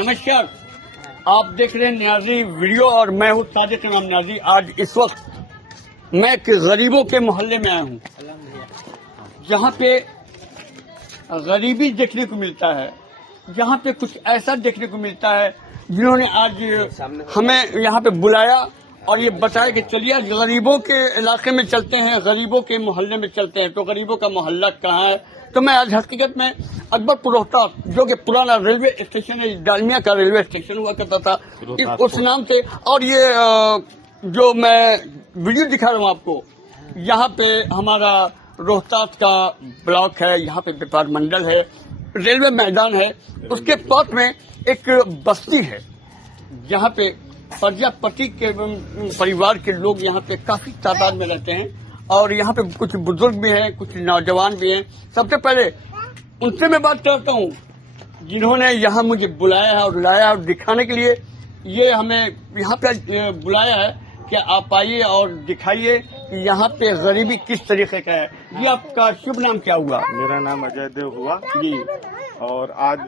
नमस्कार, आप देख रहे हैं न्याजी वीडियो और मैं हूँ साजिद इमाम न्याजी। आज इस वक्त मैं एक गरीबों के मोहल्ले में आया हूँ, जहाँ पे गरीबी देखने को मिलता है, जहाँ पे कुछ ऐसा देखने को मिलता है जिन्होंने आज हमें यहाँ पे बुलाया और ये बताया कि चलिए गरीबों के इलाके में चलते हैं, गरीबों के मोहल्ले में चलते हैं। तो गरीबों का मोहल्ला कहाँ है? तो मैं आज हकीकत में अकबरपुर रोहतास, जो कि पुराना रेलवे स्टेशन है, डालमिया का रेलवे स्टेशन हुआ करता था उस नाम से। और ये जो मैं वीडियो दिखा रहा हूँ आपको, यहाँ पे हमारा रोहतास का ब्लॉक है, यहाँ पे व्यापार मंडल है, रेलवे मैदान है, उसके पास में एक बस्ती है जहाँ पे प्रजापति के परिवार के लोग यहाँ पे काफी तादाद में रहते हैं। और यहाँ पे कुछ बुजुर्ग भी हैं, कुछ नौजवान भी हैं। सबसे पहले उनसे मैं बात करता हूँ जिन्होंने यहाँ मुझे बुलाया है और लाया और दिखाने के लिए ये हमें यहाँ पे बुलाया है कि आप आइए और दिखाइए कि यहाँ पे गरीबी किस तरीके का है। जी, आपका शुभ नाम क्या हुआ? मेरा नाम अजय देव हुआ जी। और आज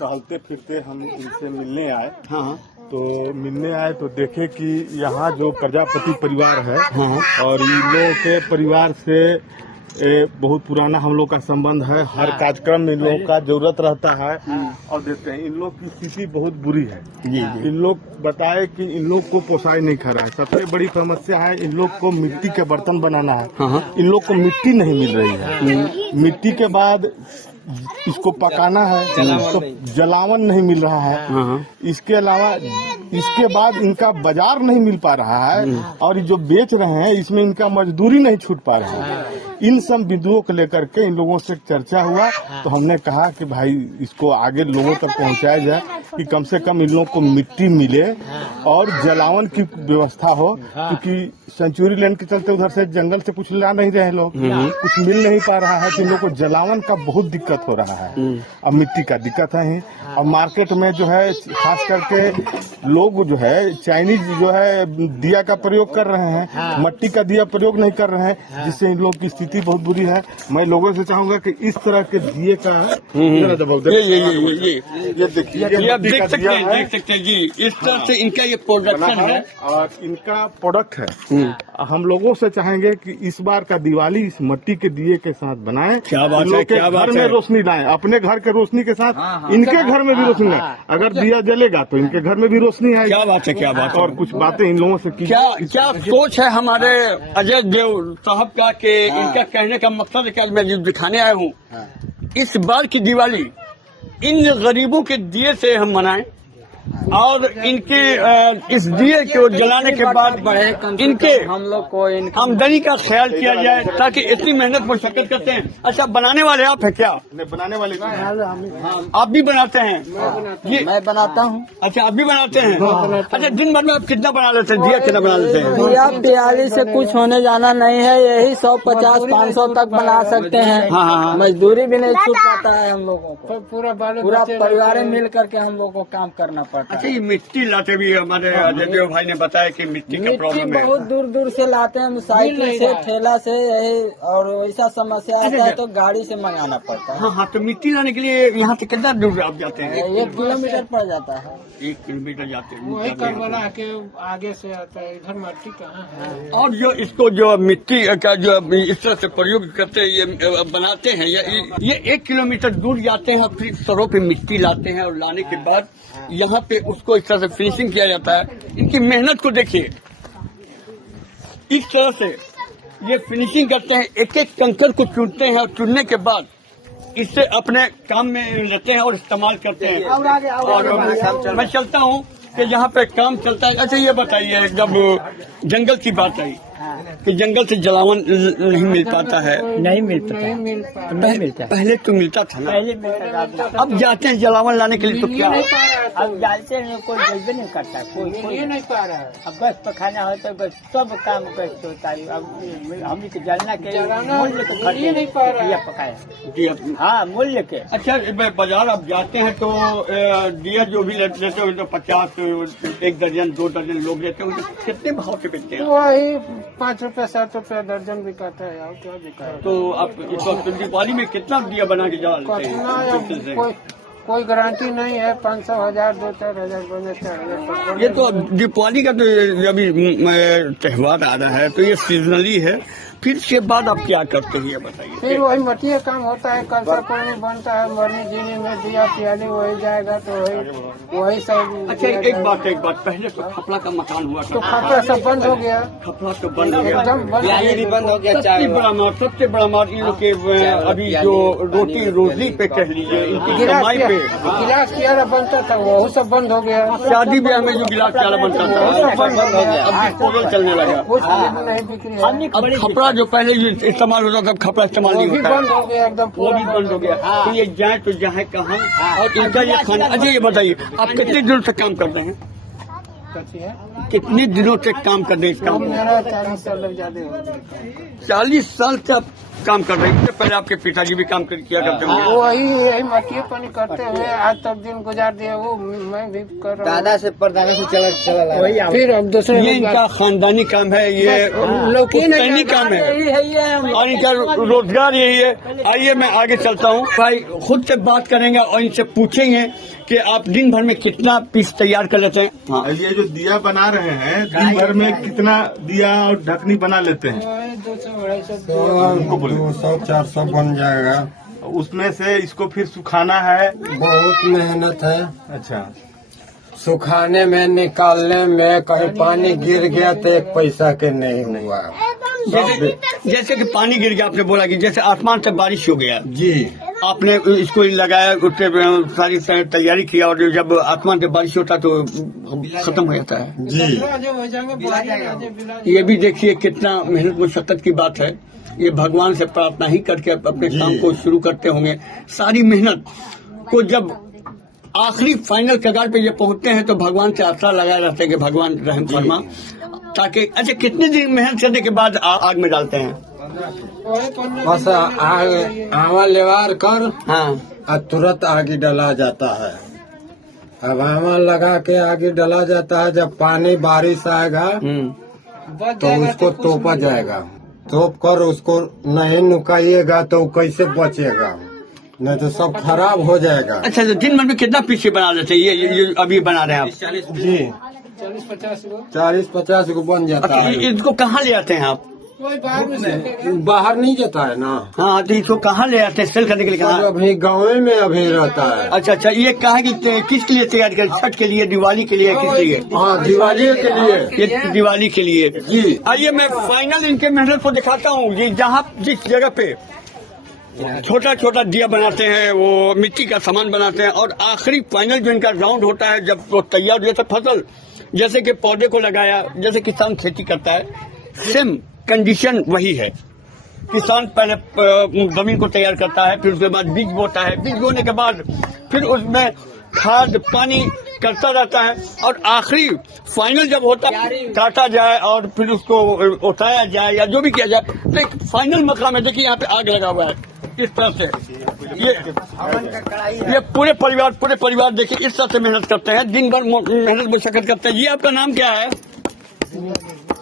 टहलते फिरते हम इनसे मिलने आए। हाँ, तो मिलने आए तो देखे कि यहाँ जो प्रजापति परिवार है और इन लोगों के परिवार से बहुत पुराना हम लोग का संबंध है। हर कार्यक्रम में इन लोगों का जरूरत रहता है और देते हैं। इन लोग की स्थिति बहुत बुरी है। इन लोग बताए कि इन लोग को पोसाई नहीं खा रहा है। सबसे बड़ी समस्या है इन लोग को मिट्टी के बर्तन बनाना है। इन लोग को मिट्टी नहीं मिल रही है। मिट्टी के बाद इसको पकाना है तो जलावन नहीं मिल रहा है। इसके अलावा इसके बाद इनका बाजार नहीं मिल पा रहा है और जो बेच रहे हैं इसमें इनका मजदूरी नहीं छूट पा रहा है। इन सब बिंदुओं को लेकर के इन लोगों से चर्चा हुआ तो हमने कहा कि भाई इसको आगे लोगों तक पहुंचाया जाए कि कम से कम इन लोगों को मिट्टी मिले और जलावन की व्यवस्था हो, क्योंकि सेंचुरी लैंड के चलते उधर से जंगल से कुछ ला नहीं रहे लोग, कुछ मिल नहीं पा रहा है। तो इन लोगों को जलावन का बहुत दिक्कत हो रहा है। अब मिट्टी का दिक्कत है। अब मार्केट में जो है खास करके लोग जो है चाइनीज जो है दिया का प्रयोग कर रहे हैं, मट्टी का दिया प्रयोग नहीं कर रहे हैं, जिससे इन लोगों की स्थिति बहुत बुरी है। मैं लोगों से चाहूंगा कि इस तरह के दिए का ये देखिए, आप देख सकते हैं जी, इस तरह से इनका ये प्रोडक्शन है और इनका प्रोडक्ट है। हम लोगों से चाहेंगे कि इस बार का दिवाली इस मट्टी के दिए के साथ बनाएं। क्या बात है, क्या बात घर में रोशनी लाएं, अपने घर के रोशनी के साथ इनके घर में भी रोशनी लाएं। अगर दिया जलेगा तो इनके घर में भी रोशनी है। क्या बात है, क्या बात है। और कुछ बातें इन लोगों से की। क्या सोच है हमारे अजय देव साहब का कि इनका कहने का मकसद है कि मैं जो दिखाने आया हूँ, इस बार की दिवाली इन गरीबों के दिए से हम मनाएं और इनके इस दिए को जलाने के बाद इनके हम लोग को आमदनी का ख्याल किया जाए, ताकि इतनी मेहनत मशक्कत करते हैं। अच्छा, बनाने वाले आप है क्या? बनाने वाले आप भी बनाते हैं? जी, मैं बनाता हूँ। अच्छा, आप भी बनाते हैं? अच्छा, दिन भर में आप कितना बना लेते हैं? दिया कितना बना लेते हैं? दिया 42 से कुछ होने जाना नहीं है, यही 150-500 तक बना सकते हैं। हाँ। मजदूरी भी नहीं छूट पाता है हम लोगों को। पूरा परिवार मिल करके हम लोग को काम करना पड़ता अच्छा, है। ये मिट्टी लाते भी हमारे अजय देव भाई ने बताया कि मिट्टी का प्रॉब्लम है। बहुत दूर दूर से लाते हैं, साइकिल से, ठेला से, यही। और ऐसा समस्या आता है तो गाड़ी से मंगाना पड़ता है। हाँ, तो मिट्टी लाने के लिए यहाँ से कितना दूर आप जाते हैं? 1 किलोमीटर पड़ जाता है। 1 किलोमीटर जाते हैं। वही करबला के आगे से आता है, इधर मट्टी कहाँ है। और जो इसको जो मिट्टी का जो इस तरह से प्रयोग करते हैं, ये बनाते हैं, ये 1 किलोमीटर दूर जाते हैं और फिर सरों पे मिट्टी लाते हैं और लाने के बाद यहाँ पे उसको इस तरह से फिनिशिंग किया जाता है। इनकी मेहनत को देखिए, इस तरह से ये फिनिशिंग करते हैं, एक एक कंकड़ को चुनते हैं और चुनने के बाद इससे अपने काम में लेते हैं और इस्तेमाल करते हैं। और मैं चलता हूँ कि यहाँ पे काम चलता है। अच्छा, ये बताइए, जब जंगल की बात आई कि जंगल से जलावन नहीं मिल पाता है, नहीं मिलता। पहले तो मिलता था ना, अब जाते हैं जलावन लाने के लिए तो क्या? अब डालते हैं, कोई जल्दी नहीं करता, कोई नहीं पा रहा है। अब गैस पखाना हो तो गैस सब काम गैस होता है। अब हम जलना के मूल्य तो ये नहीं पा रहा है। पकाया जी, हाँ, मूल्य के। अच्छा, बाजार आप जाते हैं तो दिया जो भी लेते हो तो 50, 1 दर्जन 2 दर्जन लोग लेते हैं, कितने भाव के बेचते हैं? वही 5 रुपए 7 रुपए दर्जन बिकाता है। और क्या बिका है? तो आप इस वक्त दिवाली में कितना दिया बना के जलाते हैं? कोई गारंटी नहीं है। 500, 1000, 2-4 बने 4,000। ये तो दीपावली का तो अभी त्योहार आ रहा है, तो ये सीजनली है। फिर इसके बाद आप क्या करते हैं ये बताइए। फिर वही मटिया काम होता है, कलसा पानी बनता है, मरनी जीनी में दिया पियाली वही जाएगा, तो वही सब। अच्छा एक बात पहले तो खपड़ा का मकान हुआ तो था, खपड़ा सब बंद हो गया, खपड़ा तो बंद हो गया, एकदम बंद हो गया। सबसे बड़ा मार इन लोग के अभी जो रोटी रोजी पे कह लीजिए, इनकी कमाई पे गिलास कियारा बनता था, वो सब बंद हो गया। शादी ब्याह में जो गिलास प्याला बनता था वो सब बंद हो गया, अब डिस्पोजल चलने लगा। कुछ भी नहीं बिक्री है। अब खपड़ा जो पहले इस्तेमाल होता था, अब खपड़ा इस्तेमाल वो नहीं भी होता है, बंद हो गया एकदम, वो भी बंद हो गया। तो ये जाए तो जाए कहाँ, और इनका ये खाना। अच्छा ये बताइए आप कितने दिनों से काम करते हैं, कच्ची है। कितने दिनों से काम कर रहे हैं इस काम में? मेरा 40 साल लग ज्यादा हो गया। 40 साल से आप काम कर रहे हैं। इससे पहले आपके पिताजी भी काम किया करते होंगे। वही मटिया पानी करते हुए आज तक दिन गुजार दिया, वो मैं भी कर रहा हूँ। दादा से परदादा से चला फिर अब दूसरे ये इनका खानदानी काम है, ये पुश्तैनी काम है और इनका रोजगार यही है। आइए मैं आगे चलता हूँ, भाई खुद से बात करेंगे और इनसे पूछेंगे कि आप दिन भर में कितना पीस तैयार कर लेते हैं। हाँ। ये जो दिया बना रहे हैं, दिन भर में कितना दिया और ढकनी बना लेते हैं? 200-400 बन जाएगा। उसमें से इसको फिर सुखाना है। बहुत मेहनत है अच्छा, सुखाने में, निकालने में। कहीं पानी गिर गया तो एक पैसा के नहीं हुआ। जैसे कि पानी गिर गया, आपने बोला कि जैसे आसमान से बारिश हो गया जी, आपने इसको लगाया, उससे सारी तैयारी किया और जब आसमान से बारिश होता तो खत्म हो जाता है जी। ये भी देखिए कितना मेहनत मुशक्कत की बात है। ये भगवान से प्रार्थना ही करके अपने काम को शुरू करते होंगे। सारी मेहनत को जब आखिरी फाइनल कगार पे ये पहुंचते हैं तो भगवान से आशा लगाए रहते हैं कि भगवान रहम फरमा, ताकि। अच्छा कितने दिन मेहनत करने के बाद आग में डालते हैं? बस आवा लेवार कर हाँ। और तुरंत आगे डला जाता है। अब आवा लगा के आगे डला जाता है। जब पानी बारिश आएगा तो उसको तोपा जाएगा। तोप कर उसको नहीं नुकाइएगा तो कैसे बचेगा, नहीं तो सब खराब हो जाएगा। अच्छा तो दिन भर में कितना पीछे बना लेते हैं? ये अभी बना रहे हैं आप? जी, 40-50 को बन जाता है। इसको कहाँ ले आते हैं आप? बाहर नहीं जाता है ना। हाँ तो इसको कहाँ ले आते हैं सेल करने के लिए? कहाँ? अभी गाँव में अभी रहता है। अच्छा ये कहा कि किसके लिए तैयार कर? छठ के लिए, दिवाली के लिए, किस लिए? हाँ, दिवाली के लिए। ये दिवाली के लिए जी। आइए मैं फाइनल इनके मेहनत को दिखाता हूँ। ये जहाँ जिस जगह पे छोटा छोटा दिया बनाते हैं, वो मिट्टी का सामान बनाते हैं और आखिरी फाइनल जो इनका राउंड होता है, जब वो तैयार हो जाता है फसल, जैसे कि पौधे को लगाया, जैसे किसान खेती करता है, सेम कंडीशन वही है। किसान पहले जमीन को तैयार करता है, फिर उसके बाद बीज बोता है, बीज बोने के बाद फिर उसमें खाद पानी करता रहता है और आखिरी फाइनल जब होता है काटा जाए और फिर उसको उठाया जाए या जो भी किया जाए, तो एक फाइनल मकाम है। देखिए यहाँ पे आग लगा हुआ है इस तरह से। ये पूरे परिवार देखिए इस तरह से मेहनत करते हैं, दिन भर मेहनत मुशक्कत करते हैं। ये आपका नाम क्या है?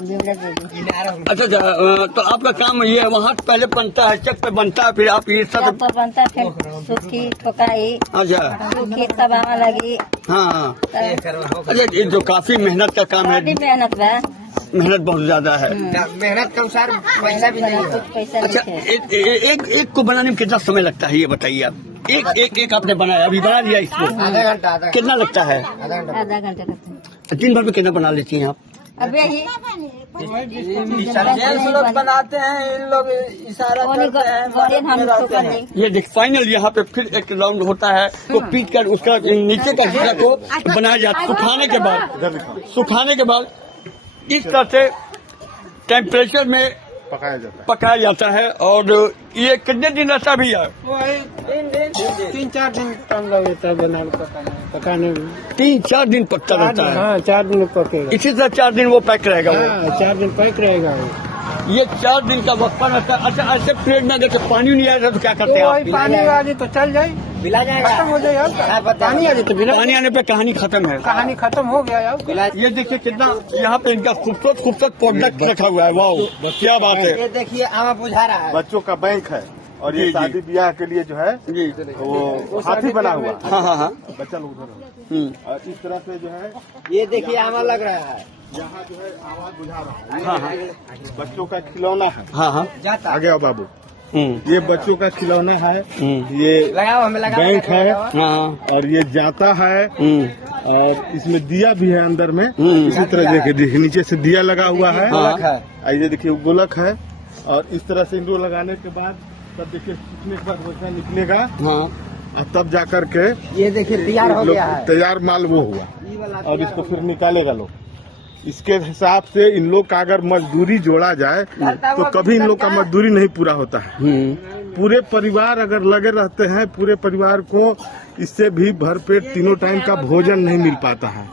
अच्छा तो आपका काम ये वहाँ पहले बनता है, चक पे बनता है, फिर आप ये सब बनता है, फिर सूखी ठोकाई। अच्छा सूखी तब आवा लगी। हाँ। अच्छा ये जो काफी मेहनत का काम है, मेहनत है, मेहनत बहुत ज्यादा है। मेहनत के अनुसार पैसा भी नहीं है। पैसा अच्छा एक को बनाने में कितना समय लगता है ये बताइए आप? एक आपने बनाया, अभी बना लिया इसको, आधा घंटा कितना लगता है? आधा घंटे लगता है। दिन भर में कितना बना लेती हैं आप? अब यही लोग बनाते हैं, इन लोग इशारा करते हैं। हम इसको कर देंगे। ये देख फाइनल यहाँ पे फिर एक राउंड होता है, तो पीट कर उसका नीचे का हिस्सा को बनाया जाता है। सुखाने के बाद इस तरह से टेम्परेचर में पकाया जाता है। और ये कितने दिन रहता भी है? 3-4 दिन टाइम लग जाता है बनाने पकाने में। 3-4 दिन पकता रहता है। हाँ, 4 दिन पकेगा। इसी तरह 4 दिन वो पैक रहेगा वो। हाँ, 4 दिन पैक रहेगा वो। ये 4 दिन का वक्फा रहता है। अच्छा ऐसे पेड़ में अगर पानी नहीं आएगा तो क्या करते हैं आप? पानी आ जाए तो चल जाए, बिला जाएगा, खत्म हो जाए यार। पानी आ जाए तो बिला, पानी आने पे कहानी खत्म है, कहानी खत्म हो गया यार। ये देखिए कितना यहाँ पे इनका खूबसूरत प्रोडक्ट रखा हुआ है। वाह क्या बात है। ये देखिए आवा बुझा रहा है। बच्चों का बैंक है। और ये जी, जी। शादी ब्याह के लिए जो है जी वो हाथी बना हुआ है। हाँ हाँ हाँ बच्चा लोग उधर हम्म, और इस तरह से जो है ये देखिए आमा लग रहा है। यहाँ जो है आवाज बुझा रहा है। हाँ हाँ बच्चों का खिलौना है। हाँ हाँ आगे आओ बाबू। हम्म, ये बच्चों का खिलौना है। हम्म, ये लगाओ हमें लगा बैंक है हाँ और ये जाता है हम्म, और इसमें दिया भी है अंदर में। हम्म। इसी तरह देखिए नीचे से दिया लगा हुआ है। हाँ। और ये देखिए गोलक है और इस तरह से इनको लगाने के बाद तब देखिए सूखने के बाद वैसा निकलेगा हाँ और तब जाकर के ये देखिए तैयार हो लोग गया है। तैयार माल वो हुआ और इसको फिर निकालेगा लोग। इसके हिसाब से इन लोग का अगर मजदूरी जोड़ा जाए तो कभी इन लोग का मजदूरी नहीं पूरा होता है। हम्म, पूरे परिवार अगर लगे रहते हैं, पूरे परिवार को इससे भी भरपेट तीनों टाइम का भोजन नहीं मिल पाता है।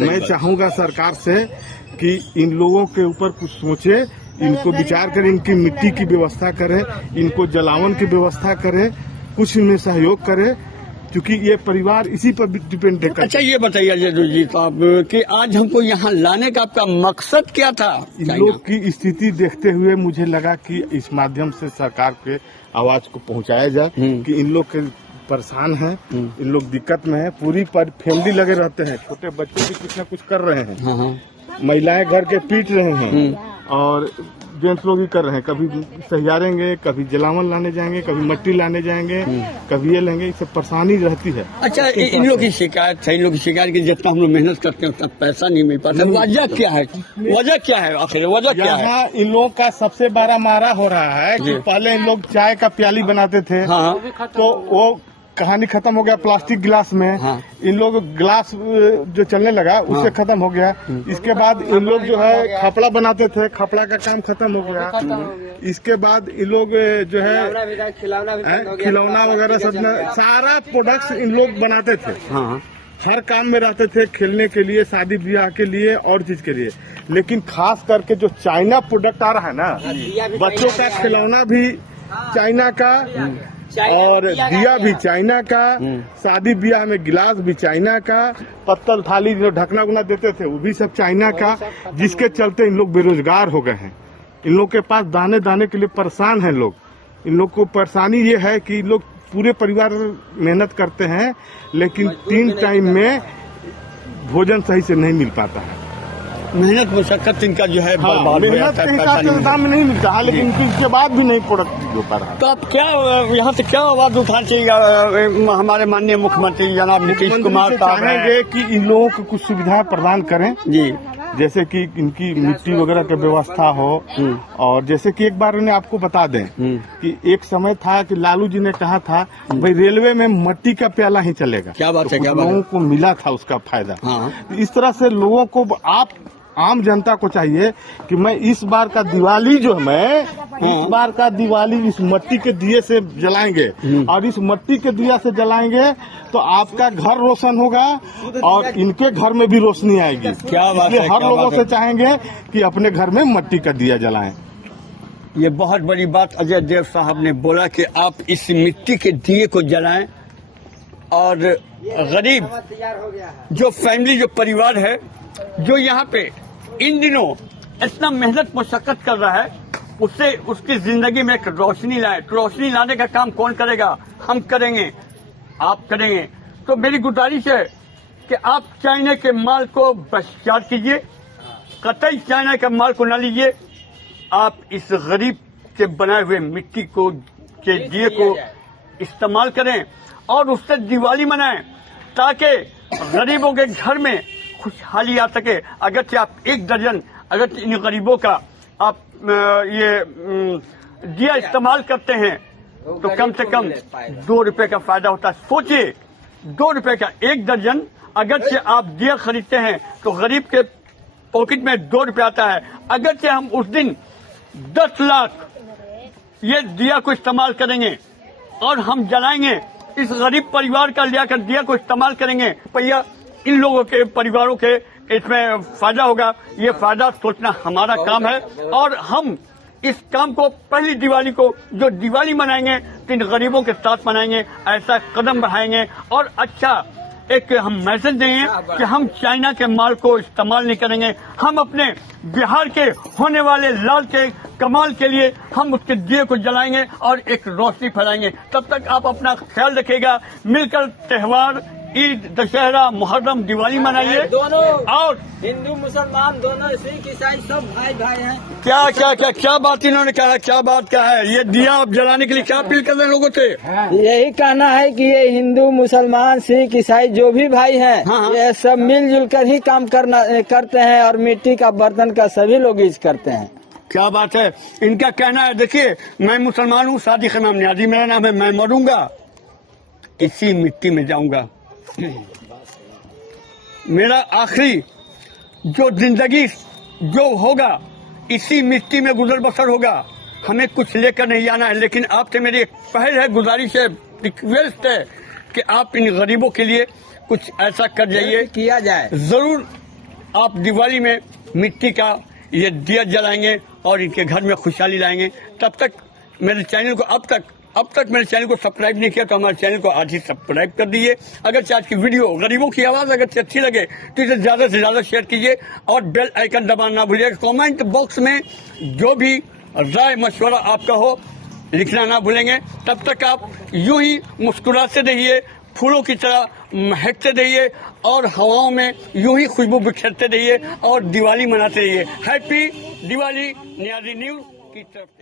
मैं चाहूंगा सरकार से कि इन लोगों के ऊपर कुछ सोचे, इनको विचार करें, इनकी मिट्टी की व्यवस्था करें, इनको जलावन की व्यवस्था करें, कुछ इन्हें सहयोग करें, क्योंकि ये परिवार इसी पर डिपेंड है। अच्छा ये बताइए अजय जी साहब कि आज हमको यहाँ लाने का आपका मकसद क्या था? इन लोग की स्थिति देखते हुए मुझे लगा कि इस माध्यम से सरकार के आवाज को पहुंचाया जाए कि इन लोग के परेशान हैं, इन लोग दिक्कत में है। पूरी पर फैमिली लगे रहते हैं, छोटे बच्चे भी कुछ न कुछ कर रहे हैं, हाँ हाँ महिलाएं घर के पीट रहे हैं और जेंट्स लोग भी कर रहे हैं। कभी सहियारेंगे, कभी जलावन लाने जाएंगे, कभी मिट्टी लाने जाएंगे, कभी ये लेंगे, इससे परेशानी रहती है। अच्छा इन लोग की शिकायत है, इन लोग की शिकायत की जितना हम लोग मेहनत करते हैं उतना पैसा नहीं मिल पाता। वजह क्या है? वजह क्या है आखिर? वजह क्या है? यहाँ इन लोग का सबसे बड़ा मारा हो रहा है कि पहले इन लोग चाय का प्याली बनाते थे, हाँ तो वो कहानी खत्म हो गया प्लास्टिक गिलास में। हाँ। इन लोग गिलास जो चलने लगा उससे खत्म हो गया। इसके बाद इन लोग जो है खपड़ा बनाते थे, खपड़ा का काम खत्म हो गया। इसके बाद इन लोग जो है खिलौना वगैरह सब सारा प्रोडक्ट्स इन लोग बनाते थे। हाँ हर काम में रहते थे, खेलने के लिए, शादी ब्याह के लिए और चीज के लिए। लेकिन खास करके जो चाइना प्रोडक्ट आ रहा है ना, बच्चों का खिलौना भी चाइना का और दिया भी चाइना का, शादी ब्याह में गिलास भी चाइना का, पत्तल थाली जो ढकना उकना देते थे वो भी सब चाइना का, जिसके चलते इन लोग बेरोजगार हो गए हैं। इन लोग के पास दाने दाने के लिए परेशान हैं लोग। इन लोग को परेशानी ये है कि इन लोग पूरे परिवार मेहनत करते हैं लेकिन 3 टाइम में भोजन सही से नहीं मिल पाता है। मेहनत मुशक्कत इनका जो है बर्बाद हो मेहनत जाता के है, हिसाब पैसा से नहीं दाम नहीं मिलता है, लेकिन इसके बाद भी नहीं प्रोडक्ट हो पा रहा है। तो आप क्या यहाँ से क्या आवाज उठाना चाहिए हमारे माननीय मुख्यमंत्री जनाब नीतीश कुमार साहब हैं? चाहेंगे कि इन लोगों को कुछ सुविधाएं प्रदान करें, जी जैसे कि इनकी मिट्टी वगैरह की व्यवस्था हो। और जैसे कि एक बार उन्हें आपको बता दें कि एक समय था कि लालू जी ने कहा था भाई रेलवे में मिट्टी का प्याला ही चलेगा। क्या बात है, तो क्या बात है। लोगों को मिला था उसका फायदा। हाँ। इस तरह से लोगों को आप आम जनता को चाहिए कि मैं इस बार का दिवाली जो है इस बार का दिवाली इस मिट्टी के दिए से जलाएंगे और इस मिट्टी के दिया से जलाएंगे तो आपका घर रोशन होगा और इनके घर में भी रोशनी आएगी। क्या बात है, इसलिए हर क्या लोगों बात से है। चाहेंगे कि अपने घर में मिट्टी का दिया जलाएं। ये बहुत बड़ी बात अजय देव साहब ने बोला कि आप इस मिट्टी के दिए को जलाएं और गरीब जो फैमिली जो परिवार है जो यहाँ पे इन दिनों इतना मेहनत मुशक्कत कर रहा है उससे उसकी जिंदगी में एक रोशनी लाए। रोशनी लाने का काम कौन करेगा? हम करेंगे, आप करेंगे। तो मेरी गुजारिश है कि आप चाइना के माल को बहिष्कार कीजिए, कतई चाइना के माल को न लीजिए। आप इस गरीब के बनाए हुए मिट्टी को के दिए को इस्तेमाल करें और उससे दिवाली मनाएं ताकि गरीबों के घर में खुशहाली आ सके। अगरचे आप 1 दर्जन अगर इन गरीबों का आप ये दिया इस्तेमाल करते हैं तो कम से कम 2 रुपए का फायदा होता है। सोचिए 2 रुपए का 1 दर्जन अगरचे आप दिया खरीदते हैं तो गरीब के पॉकेट में 2 रुपए आता है। अगरचे हम उस दिन 10 लाख ये दिया को इस्तेमाल करेंगे और हम जलाएंगे, इस गरीब परिवार का लियाकर दिया को इस्तेमाल करेंगे, भैया इन लोगों के परिवारों के इसमें फायदा होगा। ये फायदा सोचना हमारा काम है और हम इस काम को पहली दिवाली को जो दिवाली मनाएंगे तो इन गरीबों के साथ मनाएंगे, ऐसा कदम बढ़ाएंगे और अच्छा एक हम मैसेज देंगे कि हम चाइना के माल को इस्तेमाल नहीं करेंगे, हम अपने बिहार के होने वाले लाल के कमाल के लिए हम उसके दिए को जलाएंगे और एक रोशनी फैलाएंगे। तब तक आप अपना ख्याल रखिएगा, मिलकर त्योहार ईद, दशहरा, मुहर्रम, दिवाली मनाइए। दोनों और हिंदू मुसलमान दोनों सिख ईसाई सब भाई भाई हैं। क्या बात इन्होंने कहा, क्या बात कहा है? ये दिया आप जलाने के लिए क्या अपील कर रहे हैं लोगों से? यही कहना है कि ये हिंदू मुसलमान सिख ईसाई जो भी भाई हैं, हाँ। ये सब मिलजुल कर ही काम करते हैं और मिट्टी का बर्तन का सभी लोग यूज करते हैं। क्या बात है, इनका कहना है। देखिए, मैं मुसलमान हूँ, सादिक इमाम नियाज़ी मेरा नाम है, मैं मरूंगा इसी मिट्टी में जाऊंगा। मेरा आखिरी जो जिंदगी जो होगा इसी मिट्टी में गुजर बसर होगा। हमें कुछ लेकर नहीं आना है, लेकिन आपसे मेरी एक पहल है, गुजारिश है, रिक्वेस्ट है कि आप इन गरीबों के लिए कुछ ऐसा कर जाइए, किया जाए। जरूर आप दिवाली में मिट्टी का ये दिया जलाएंगे और इनके घर में खुशहाली लाएंगे। तब तक मेरे चैनल को अब तक मेरे चैनल को सब्सक्राइब नहीं किया तो हमारे चैनल को आज ही सब्सक्राइब कर दीजिए। अगर आज की वीडियो गरीबों की आवाज अगर अच्छी लगे तो इसे ज्यादा से ज्यादा शेयर कीजिए और बेल आइकन दबाना ना भूलिएगा। कमेंट बॉक्स में जो भी राय मशवरा आपका हो लिखना ना भूलेंगे। तब तक आप यूं ही मुस्कुराते रहिए, फूलों की तरह महकते रहिए और हवाओं में यूं ही खुशबू बिखेरते रहिए और दिवाली मनाते रहिए। हैप्पी दिवाली नियाज़ी न्यूज़ की तरफ।